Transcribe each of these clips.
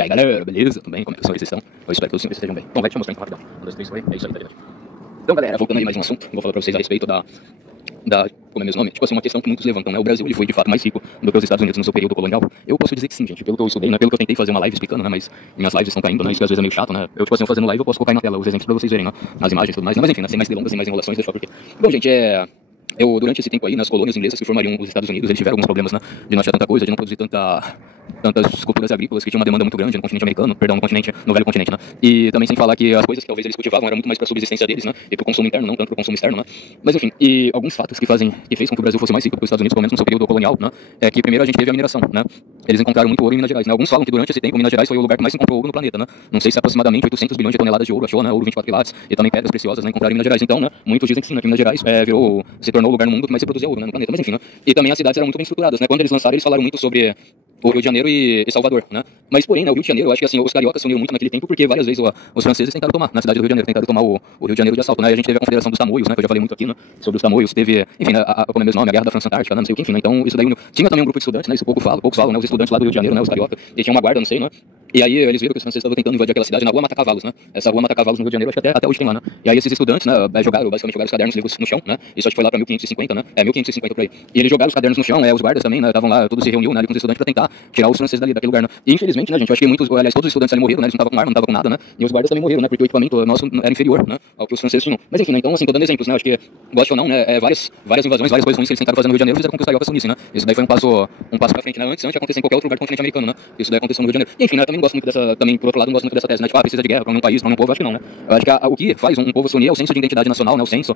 E aí galera, beleza? Tudo bem? Como é que vocês estão? Eu espero que todos estejam bem. Bom, vai te mostrar então rapidão. 1, 2, 3, foi. É isso aí, tá ligado? Então galera, voltando aí mais um assunto, vou falar pra vocês a respeito como é mesmo nome? Tipo assim, uma questão que muitos levantam, né? O Brasil, ele foi de fato mais rico do que os Estados Unidos no seu período colonial. Eu posso dizer que sim, gente, pelo que eu estudei, né? Pelo que eu tentei fazer uma live explicando, né? Mas minhas lives estão caindo, né? Isso que às vezes é meio chato, né? Eu, tipo assim, fazendo live, eu posso colocar aí na tela os exemplos pra vocês verem, né? Nas imagens e tudo mais, né? Mas enfim, né? Sem mais delongas, sem mais enrolações, deixa eu falar por quê. Bom, gente, durante esse tempo aí, nas colônias inglesas que formariam os Estados Unidos, eles tiveram alguns problemas, né? De não achar tanta coisa, de não produzir tantas culturas agrícolas que tinham uma demanda muito grande no continente americano, perdão, no velho continente, né? E também sem falar que as coisas que talvez eles cultivavam eram muito mais para a subsistência deles, né? E para o consumo interno, não tanto para o consumo externo, né? Mas enfim, e alguns fatos que fez com que o Brasil fosse mais rico que os Estados Unidos, pelo menos no seu período colonial, né? É que primeiro a gente teve a mineração, né? Eles encontraram muito ouro em Minas Gerais, né? Alguns falam que durante esse tempo Minas Gerais foi o lugar que mais se encontrou ouro no planeta, né? Não sei se aproximadamente 800 bilhões de toneladas de ouro achou, né? Ouro 24 quilates e também pedras preciosas, né? Encontraram em Minas Gerais. Então, né? Muitos dizem que sim, né? Que Minas Gerais se tornou o lugar no mundo que mais se produzia ouro, né? No planeta, mas enfim, né? E também as cidades eram muito bem estruturadas, né? Quando eles lançaram, eles falaram muito sobre o Rio de Janeiro e Salvador, né? Mas porém, né, o Rio de Janeiro, eu acho que assim, os cariocas se uniram muito naquele tempo porque várias vezes os franceses tentaram tomar, na cidade do Rio de Janeiro, tentaram tomar o Rio de Janeiro de assalto, né? E a gente teve a Confederação dos Tamoios, né? Que eu já falei muito aqui, né? Sobre os Tamoios, teve, enfim, né, como é mesmo nome, a Guerra da França Antártica, né? Não sei o que, enfim, né? Então isso daí tinha também um grupo de estudantes, né? Isso poucos falam, né? Os estudantes lá do Rio de Janeiro, né? Os cariocas, e tinha uma guarda, não sei, né? E aí eles viram que os franceses estavam tentando invadir aquela cidade na Rua Mata Cavalos, né? Essa Rua Mata Cavalos no Rio de Janeiro, acho que até hoje tem lá, né? E aí esses estudantes, né, basicamente jogaram os cadernos livros no chão, né? Isso acho que foi lá pra 1550, né? 1550 por aí. E eles jogaram os cadernos no chão, os guardas também, né? Estavam lá, todos se reuniam, né? Ali com os estudantes pra tentar tirar os franceses daquele lugar, né? E infelizmente, né, gente, eu acho que todos os estudantes ali morreram, né? Eles não estavam com arma, não estavam com nada, né? E os guardas também morreram, né? Porque o equipamento nosso era inferior, né? Ao que os franceses tinham. Mas enfim, né? Então, assim, tô dando exemplos, né? Eu acho que, goste ou não, né? Várias invasões, várias coisas ruins que eles tentaram fazer no Rio de Janeiro fizeram com que os cariocas se unissem, né? Isso daí foi um passo pra frente, né? Antes de acontecer em qualquer outro lugar do continente americano, né? Isso daí aconteceu no Rio de Janeiro. E, enfim, né? Eu também não gosto muito também, por outro lado, não gosto muito dessa tese, né? Tipo, precisa de guerra pra um país, pra um povo, acho que não, né? Eu acho que o que faz um povo se unir é o senso de identidade nacional, né? O senso,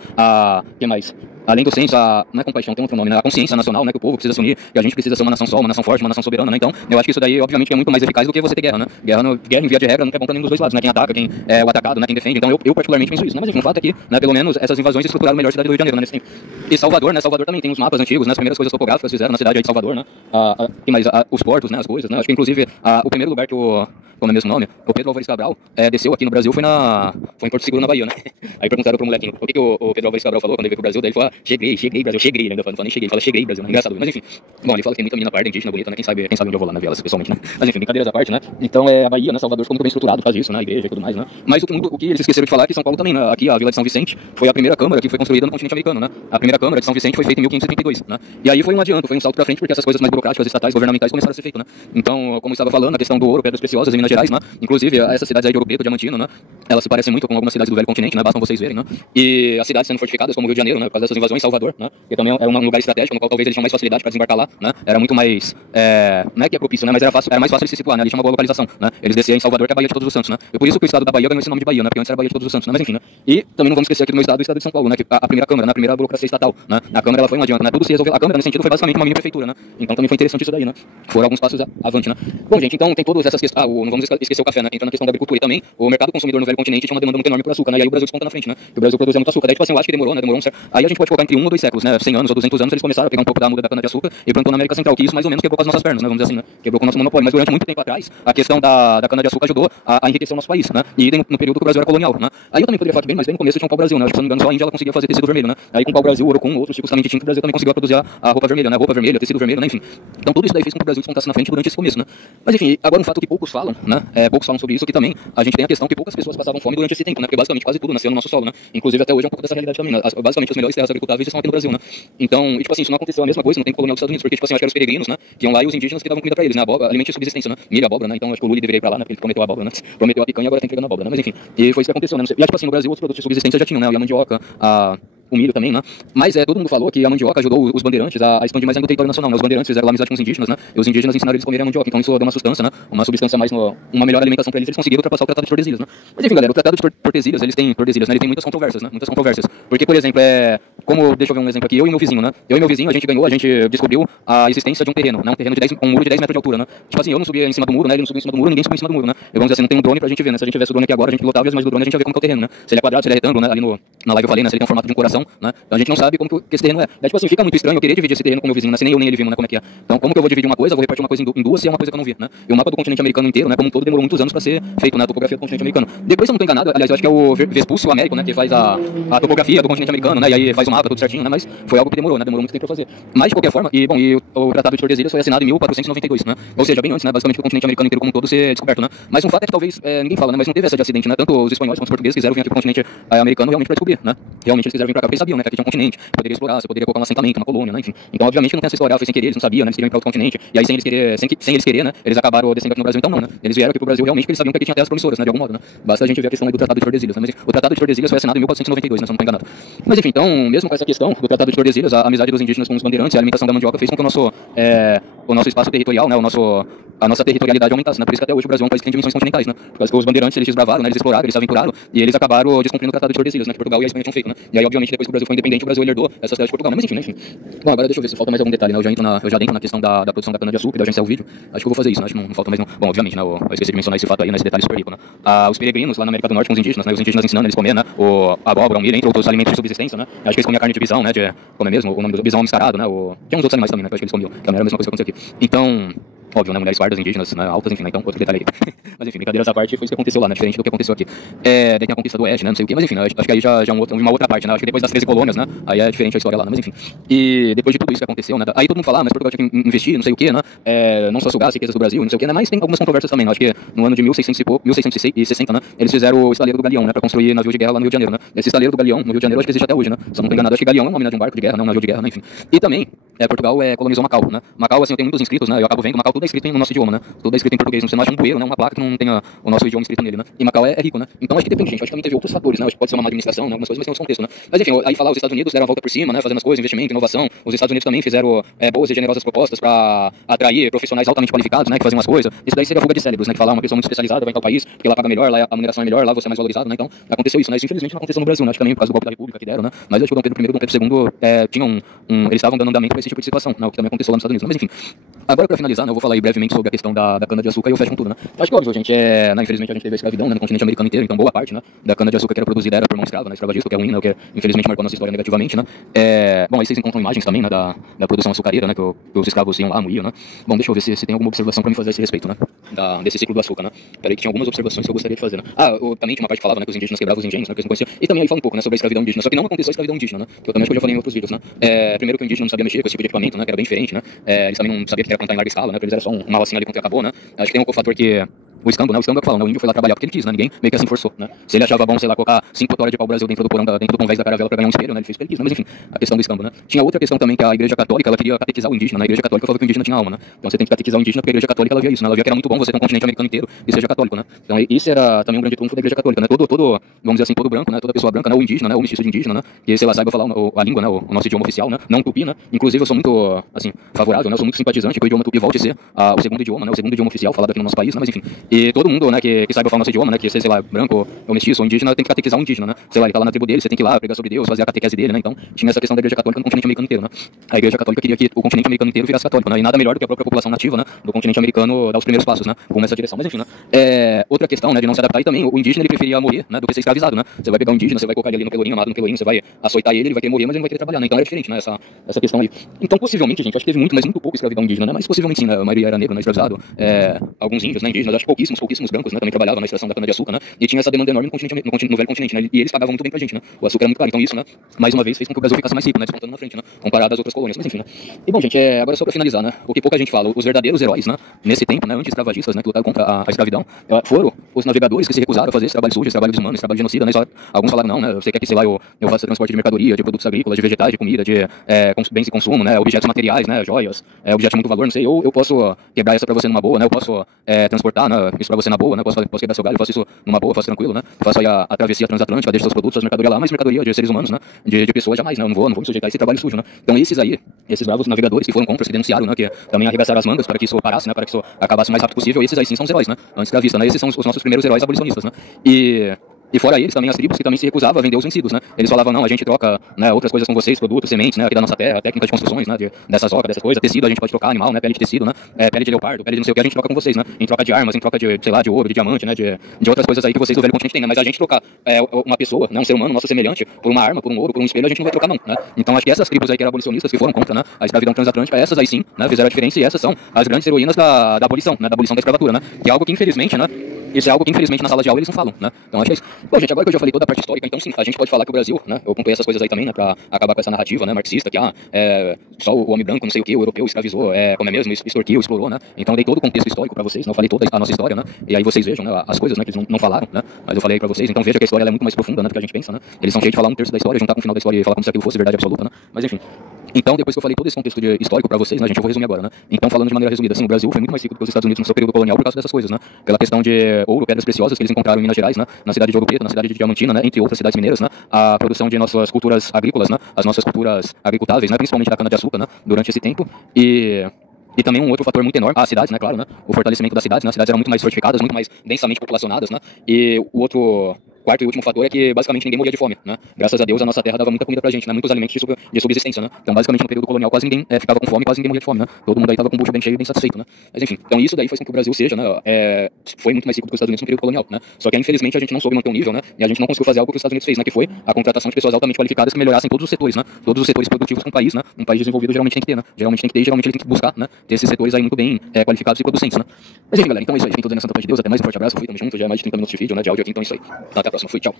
que mais? Além do senso, não é compaixão, tem outro nome, né? A consciência nacional, né? Que o povo precisa se unir, que a gente precisa ser uma nação só, uma nação forte, uma nação soberana, né? Então, eu acho que isso daí, obviamente, é muito mais eficaz do que você ter guerra, né? Guerra em via de regra, nunca é bom pra nenhum dos dois lados, né? Quem ataca, quem é o atacado, né? Quem defende. Então, eu particularmente penso isso, né? Mas enfim, o fato é que, né? Pelo menos essas invasões estruturaram melhor a cidade do Rio de Janeiro, né? Nesse tempo. E Salvador, né? Salvador também tem os mapas antigos, né? As primeiras coisas topográficas fizeram na cidade aí de Salvador, né? Os portos, né? As coisas, né? Acho que, inclusive, o primeiro lugar que como é mesmo nome? O Pedro Álvares Cabral desceu aqui no Brasil, foi em Porto Seguro, na Bahia, né? Aí perguntaram pro molequinho, o que o Pedro Álvares Cabral falou quando ele veio pro Brasil? Daí ele falou, cheguei, Brasil, cheguei, ele ainda fala, não fala nem cheguei, ele fala, cheguei, Brasil, né? Engraçado, mas enfim. Bom, ele fala que tem muita menina parda, indígena, bonita, né? Quem sabe onde eu vou lá na Vielas, pessoalmente, né? Mas enfim, brincadeiras à parte, né? Então, a Bahia, né? Salvador ficou muito bem estruturado, faz isso, né? A igreja e tudo mais, né? Mas o que eles esqueceram de falar é que São Paulo também, né? Aqui, a Vila de São Vicente, foi a primeira câmara que foi construída no continente americano, né? A primeira câmara de São Vicente foi feita em 1532, né? E aí foi um adianto, foi um salto pra frente, porque essas coisas mais burocráticas, estatais, governamentais começaram a ser feitas, né? Então, como eu estava falando, a questão do ouro, pedras preciosas em Minas Gerais, né? Inclusive, essas cidades aí de Ouro Preto, Diamantino, né? Elas se parecem muito com algumas cidades do velho continente, né? Bastam vocês verem, né? E as cidades sendo fortificadas, como o Rio de Janeiro, né? Por causa dessas invasões, Salvador, né? Que também é um lugar estratégico, no qual talvez eles tinham mais facilidade para desembarcar lá, né? Era muito mais, não é que é propício, né? Mas era mais fácil de se situar, né? Ali tinha uma boa localização, né? Eles desciam em Salvador, que é a Baía de Todos os Santos, né? E por isso que o estado da Bahia ganhou esse nome de Bahia, né? Porque antes era Baía de Todos os Santos, né? Mas enfim, né? E também não vamos esquecer aqui do meu estado, o estado de São Paulo, né? Que a primeira câmara, né? A primeira burocracia estatal, né? A câmara, ela foi um adianto, né? Tudo se resolveu. A câmara, nesse sentido, foi basicamente uma mini prefeitura, né? Então também foi interessante isso daí, né? Foram alguns passos avante, né? Bom, gente, então tem todas essas questões. Não vamos esquecer o café, né? Entrando na questão da agricultura e também o mercado consumidor no velho continente tinha uma demanda muito enorme por açúcar, né? E aí o Brasil desponta na frente, né? Que o Brasil produzia muito açúcar. Daí, tipo assim, eu acho que demorou, né? Demorou um certo. Aí a gente pode colocar entre 1 ou 2 séculos, né? 100 anos ou 200 anos, eles começaram a pegar um pouco da muda da cana de açúcar e plantou na América Central, que isso mais ou menos quebrou com as nossas pernas, né? Vamos dizer assim, né? Quebrou com o nosso monopólio. Mas durante muito tempo atrás, a questão da cana de açúcar ajudou a enriquecer o nosso país, né? E no período que o Brasil era colonial, né? Aí eu também poderia falar que bem no começo tinha um pau-brasil, né? Acho que, se não me engano, só a Índia ela conseguia fazer tecido vermelho, né? Aí com o pau-brasil, ouro com outros tipos também de tinta, o Brasil também conseguiu produzir a roupa vermelha, né? Roupa vermelha, tecido vermelho, né? Enfim. Então tudo isso daí fez com que o Brasil despontasse na frente durante esse começo, né? Mas enfim, agora um fato que poucos falam, né? Poucos falam sobre isso, que também a gente tem a questão que poucas pessoas passavam fome durante esse tempo, né? Porque basicamente quase tudo nasceu no nosso solo, né? Inclusive até hoje é um pouco dessa realidade também, né? Basicamente as melhores terras agricultáveis estão aqui no Brasil, né? Então, e, tipo assim, isso não aconteceu a mesma coisa no tempo colonial dos Estados Unidos, porque tipo assim, acho que eram os peregrinos, né? Que iam lá e os indígenas que davam comida pra eles, né? Abóbora, alimento de subsistência, né? Milho, abóbora, né? Então acho que o Lula deveria ir pra lá, né? Porque ele prometeu a abóbora, né? Prometeu a picanha e agora tá entregando a abóbora, né? Mas enfim, e foi isso que aconteceu, né? E tipo assim, no Brasil outros produtos de subsistência já tinham, né? E a mandioca, o milho também, né? Mas todo mundo falou que a mandioca ajudou os bandeirantes a expandir mais ainda o território nacional, né? Os bandeirantes fizeram lá amizade com os indígenas, né? E os indígenas ensinaram eles a comerem a mandioca, então isso deu uma sustância, né? Uma substância mais, uma melhor alimentação para eles conseguiram ultrapassar o Tratado de Tordesilhas, né? Mas enfim, galera, o Tratado de Tordesilhas, né? Ele tem muitas controvérsias, né? Muitas controvérsias. Porque, por exemplo, deixa eu ver um exemplo aqui, eu e meu vizinho, né? Eu e meu vizinho, a gente descobriu a existência de um terreno, né? Um terreno com um muro de 10 metros de altura, né? Tipo assim, eu não subia em cima do muro, né? Ele não subia em cima do muro, ninguém subia em cima do muro, né? E vamos dizer assim, não tem um drone pra gente ver, né? Se a gente tivesse o drone aqui agora, a gente pilotava e as imagens do drone a gente ia ver como que é o terreno, né? Se ele é quadrado, se ele é retângulo, né? Ali na live eu falei, né? Se ele tem um formato de um coração, né? Então a gente não sabe como que esse terreno é. Daí, tipo assim, fica muito estranho eu querer dividir esse terreno com meu vizinho, né? Se nem eu nem ele vimos, né? Como é que é. Então, como que eu vou dividir uma coisa, eu vou repartir uma coisa em duas se é uma coisa que eu não vi, né? E o mapa do continente americano inteiro, né? Como um todo, demorou muitos anos pra ser feito, né? A topografia do continente americano. Depois, se eu não tô enganado, aliás, eu acho que é o Vespúcio Américo, né? Que faz a topografia do continente americano, né? E aí faz o mapa, tudo certinho, né? Mas foi algo que demorou, né? Demorou muito tempo pra fazer. Mas, de qualquer forma, e o Tratado de Tordesilhas foi assinado em 1492, né? Ou seja, bem antes, né? Basicamente, do continente americano inteiro como um todo ser descoberto, né? Mas um fato é que talvez, ninguém fala, né? Mas não teve essa de acidente, né? Tanto os espanhóis quanto os portugueses quiseram vir aqui pro continente americano realmente pra descobrir, né? Realmente eles quiseram vir pra cá porque eles sabiam, né? Que aqui tinha um continente, poderia explorar, você poderia colocar um assentamento, uma colônia, né? Enfim. Então, obviamente, não tem essa história, foi sem querer, eles não sabiam, né? Eles queriam ir pra outro continente. E aí, sem eles querer, né? Eles acabaram descendo aqui no Brasil, então não, né? Eles vieram aqui pro Brasil realmente porque eles sabiam que aqui tinha terras promissoras, né? De algum modo, né? Basta a gente ver a questão aí do Tratado de Tordesilhas, né? Mas o Tratado de Tordesilhas foi assinado em 1492, né? Se eu não estou enganado. Mas enfim, então, mesmo com essa questão do Tratado de Tordesilhas, a amizade dos indígenas com os bandeirantes e a alimentação da mandioca fez com que o nosso espaço territorial, né? A nossa territorialidade aumentasse, né? Por isso que até hoje o Brasil é um país que tem dimensões continentais, né? Por causa que os bandeirantes, eles desbravaram, né? Eles exploraram, eles se aventuraram e eles acabaram descumprindo o Tratado de Tordesilhas, né? Que Portugal e a Espanha tinham feito, né? E aí, obviamente, depois que o Brasil foi independente, o Brasil herdou essas terras de Portugal, né? Mas enfim, né? Enfim. Bom, agora deixa eu ver se falta mais algum detalhe, né? Eu já dentro na questão da produção da cana-de-açúcar, da agência ao vídeo. Acho que eu vou fazer isso, né? Acho que não falta mais não. Bom, obviamente, né? Eu esqueci de mencionar esse fato aí, né? Esse detalhe super rico, né? Os peregrinos lá na América do Norte com os indígenas, né? Os indígenas ensinando eles comer, né? A abóbora, o milho, entre outros alimentos de subsistência, né? Acho que eles comiam carne de bisão, né? Como é mesmo? O nome do bisão mascarado, né? Tinha uns outros animais também, né? Que eu acho que eles comiam. Que não era a mesma coisa que aconteceu aqui. Então, óbvio, né? Mulheres pardas, indígenas, né? Altas, enfim, né? Então, outro detalhe aí. Mas enfim, brincadeiras à parte, foi isso que aconteceu lá, né? Diferente do que aconteceu aqui. Daí tem a conquista do Oeste, né? Não sei o quê, mas enfim, né? Acho que aí já é uma outra parte, né? Acho que depois das 13 colônias, né? Aí é diferente a história lá, né? Mas enfim. E depois de tudo isso que aconteceu, né? Aí todo mundo fala, mas Portugal tinha que investir, não sei o quê, né? Não só sugar as riquezas do Brasil, não sei o quê, né? Mas tem algumas controvérsias também, né? Acho que no ano de 1660, né? Eles fizeram o estaleiro do Galeão, né? Pra construir navio de guerra lá no Rio de Janeiro, né? Esse estaleiro do Galeão, no Rio de Janeiro, acho que existe até hoje, né? Se eu não tô enganado, acho que Galeão é uma mina de um barco de guerra, né? Um navio de guerra, né? Enfim. E também, Portugal colonizou Macau, né? Macau, assim, tem muitos inscritos, né? Eu acabo vendo Macau tudo é escrito no nosso idioma, né? Tudo é escrito em português, você não acha um bueiro, né? Uma placa que não tenha o nosso idioma escrito nele, né? E Macau é rico, né? Então acho que depende, gente. Acho que também teve outros fatores, né? Acho que pode ser uma má administração, né? Algumas coisas, mas tem outro contexto, né? Mas enfim, aí falar, os Estados Unidos deram a volta por cima, né? Fazendo as coisas, investimento, inovação. Os Estados Unidos também fizeram boas e generosas propostas para atrair profissionais altamente qualificados, né? Que faziam as coisas. Isso daí seria fuga de cérebros, né? Que falar uma pessoa muito especializada vai em tal país, porque lá paga melhor, lá a remuneração é melhor, lá você é mais valorizado, né? Então aconteceu isso, né? Isso infelizmente não aconteceu no Brasil, né? Acho que também por causa do golpe da República que deram, né? Mas acho que o Dom Pedro I e o Dom Pedro II tinham eles estavam dando andamento para esse tipo de situação, né? O que também aconteceu lá nos Estados Unidos. Mas enfim, agora para finalizar, né? Eu vou falar aí brevemente sobre a questão da cana-de-açúcar e eu fecho com tudo, né? Acho que óbvio, gente, né? Infelizmente a gente teve a escravidão, né? No continente americano inteiro, então boa parte, né? Da cana-de-açúcar que era produzida era por mão escrava, né? Escravagista, que é ruim, né? O que infelizmente marcou nossa história negativamente, né? Bom, aí vocês encontram imagens também, né? Da produção açucareira, né? Que os escravos iam lá, moíam, né? Bom, deixa eu ver se tem alguma observação para me fazer a esse respeito, né? Desse ciclo do açúcar, né? Peraí que tinha algumas observações que eu gostaria de fazer, né? Também tinha uma parte que falava, né? Que os indígenas quebravam os engenhos, né? Que eles não conheciam. E também aí fala um pouco, né? Sobre a escravidão indígena. Só que não aconteceu a escravidão indígena, né? Que eu também acho que eu já falei em outros vídeos, né? Primeiro que o indígena não sabia mexer com esse tipo de equipamento, né? Que era bem diferente, né? Eles também não sabiam que era plantar em larga escala, né? Porque eles eram só uma rocinha ali quando acabou, né? Acho que tem um fator que o escambo, né? O escambo é que fala, né? O índio foi lá trabalhar porque ele quis, né? Ninguém meio que assim forçou, né? Se ele achava bom, sei lá, colocar 5 toras de pau-brasil dentro do porão, dentro do convés da caravela pra ganhar um espelho, né? Ele fez porque ele quis, né? Mas enfim, a questão do escambo, né? Tinha outra questão também que a Igreja Católica, ela queria catequizar o indígena, né? A Igreja Católica falava que o indígena tinha alma, né? Então você tem que catequizar o indígena porque a Igreja Católica, ela via isso, né? Ela via que era muito bom você ter um continente americano inteiro e seja católico, né? Então isso era também um grande trunfo da Igreja Católica, né? Vamos dizer assim, todo branco, né? Toda pessoa branca, né? O indígena, né? O mestiço de indígena, né? Que, sei lá, saiba falar a língua, né? O nosso idioma oficial, né? Não tupi, né? Inclusive eu sou muito, assim, favorável, né? Eu sou muito simpatizante que o idioma tupi volte a ser o segundo idioma, né? O segundo idioma oficial falado aqui no nosso país, né? Mas enfim, e todo mundo, né? Que saiba falar o nosso idioma, né? Que sei lá, branco ou mestiço ou indígena, tem que catequizar um indígena, né? Sei lá, ele tá lá na tribo dele, você tem que ir lá pregar sobre Deus, fazer a catequese dele, né? Então tinha essa questão da Igreja Católica no continente americano inteiro, né? A Igreja Católica queria que o continente americano inteiro virasse católico, né? E nada melhor do que a própria população nativa, né? Do continente americano dar os primeiros passos, né? Rumo nessa direção. Mas enfim, né? Outra questão, né? De não se adaptar e também o indígena ele preferia morrer, né? Do que ser escravizado, né? Você vai pegar um indígena, você vai colocar ele ali no pelourinho, amado no pelourinho, você vai açoitar ele vai querer morrer, mas ele não vai querer trabalhar, né? Então era diferente, né? Essa questão aí. Então possivelmente, gente, acho que teve muito, mas muito pouco escravidão indígena, né? Mas possivelmente sim, né? A maioria era negra, né? Escravizado. Alguns índios, né? Indígenas, acho que pouquíssimos brancos, né? Também trabalhavam na extração da cana-de-açúcar, né? E tinha essa demanda enorme no velho continente, né? E eles pagavam muito bem pra gente, né? O açúcar era muito caro. Então isso, né? Mais uma vez fez com que o Brasil ficasse mais rico, né? Despontando na frente, né? Comparado às outras colônias. Mas enfim, né? E bom, gente, agora só pra finalizar, né? O que pouca gente fala, os verdadeiros heróis, né? Nesse tempo, né? Anti-escravagistas, né? Que lutaram contra a escravidão, foram os navegadores que se recusaram a fazer esse trabalho sujo, esse trabalho desumano, esse trabalho genocida, né? Só, alguns falaram, não, né? Você quer que, sei lá, eu faça transporte de mercadoria, de produtos agrícolas, de vegetais, de comida, de bens de consumo, né? Objetos materiais, né? Joias, objetos de muito valor, não sei. Ou eu posso quebrar essa pra você numa boa, né? Eu posso transportar, né? Isso pra você na boa, né? Posso quebrar seu galho, eu faço isso numa boa, faço tranquilo, né? Faço aí a travessia transatlântica, deixo seus produtos, suas mercadorias lá, mas mercadoria de seres humanos, né? De pessoas jamais, né? Eu não vou me sujeitar a esse trabalho sujo, né? Então esses bravos navegadores que foram contra, que denunciaram, né? Que também arregaçaram as mangas para que isso parasse, né? Para que isso acabasse o mais rápido possível. Esses aí sim são os heróis, né? Anti-escravistas, né? Esses são os nossos primeiros heróis abolicionistas, né? E fora eles, também as tribos que também se recusavam a vender os vencidos, né? Eles falavam, não, a gente troca, né, outras coisas com vocês, produtos, sementes, né, aqui da nossa terra, técnicas de construções, né, dessas ocas, dessas coisas, tecido a gente pode trocar, animal, né, pele de tecido, né, pele de leopardo, pele de não sei o que, a gente troca com vocês, né, em troca de armas, em troca de, sei lá, de ouro, de diamante, né, de outras coisas aí que vocês do velho continente têm, né, mas a gente trocar uma pessoa, né, um ser humano, nosso semelhante, por uma arma, por um ouro, por um espelho, a gente não vai trocar não, né. Então acho que essas tribos aí que eram abolicionistas, que foram contra, né, a escravidão transatlântica, essas aí sim, né, fizeram a diferença e essas são as grandes heroínas da abolição, né, da abolição da escravatura, né, que é algo que infelizmente, né, isso é algo que, infelizmente, na sala de aula eles não falam, né? Então, acho que é isso. Bom, gente, agora que eu já falei toda a parte histórica, então, sim, a gente pode falar que o Brasil, né? Eu pontuei essas coisas aí também, né? Pra acabar com essa narrativa, né? Marxista, que, só o homem branco, não sei o que, o europeu escravizou, como é mesmo, extorquiu, explorou, né? Então, eu dei todo o contexto histórico pra vocês, né? Eu falei toda a nossa história, né? E aí vocês vejam, né? As coisas, né? Que eles não falaram, né? Mas eu falei pra vocês, então veja que a história ela é muito mais profunda, né? Do que a gente pensa, né? Eles são cheios de falar um terço da história, juntar com o final da história e falar como se aquilo fosse verdade absoluta, né? Mas, enfim. Então, depois que eu falei todo esse contexto histórico pra vocês, né, gente, eu vou resumir agora, né? Então, falando de maneira resumida, assim, o Brasil foi muito mais rico do que os Estados Unidos no seu período colonial por causa dessas coisas, né? Pela questão de ouro, pedras preciosas que eles encontraram em Minas Gerais, né? Na cidade de Ouro Preto, na cidade de Diamantina, né? Entre outras cidades mineiras, né? A produção de nossas culturas agrícolas, né? As nossas culturas agricultáveis, né? Principalmente da cana-de-açúcar, né? Durante esse tempo. E também um outro fator muito enorme, as cidades, né, claro, né? O fortalecimento das cidades, né? As cidades eram muito mais fortificadas, muito mais densamente populacionadas, né? E o outro quarto e último fator é que basicamente ninguém morria de fome, né? Graças a Deus a nossa terra dava muita comida pra gente, né? Muitos alimentos de subsistência, né? Então basicamente no período colonial quase ninguém ficava com fome, quase ninguém morria de fome, né? Todo mundo aí tava com o bucho bem cheio e bem satisfeito, né? Mas enfim, então isso daí faz com que o Brasil seja, né? Foi muito mais rico do que os Estados Unidos no período colonial, né? Só que infelizmente a gente não soube manter um nível, né? E a gente não conseguiu fazer algo que os Estados Unidos fez, né? Que foi a contratação de pessoas altamente qualificadas que melhorassem todos os setores, né? Todos os setores produtivos que um país, né? Um país desenvolvido geralmente tem que ter, né? Geralmente tem que ter, geralmente ele tem que buscar, né? Ter esses setores aí muito bem qualificados e producentes, né? Mas enfim, galera, então é isso aí. Fiquem todos aí na Santa Paz de Deus. Até mais, um forte abraço. Fui, tamo junto. Já é mais de 30 minutos de vídeo, né? De áudio aqui, então é isso aí. Até a próxima. Fui, tchau.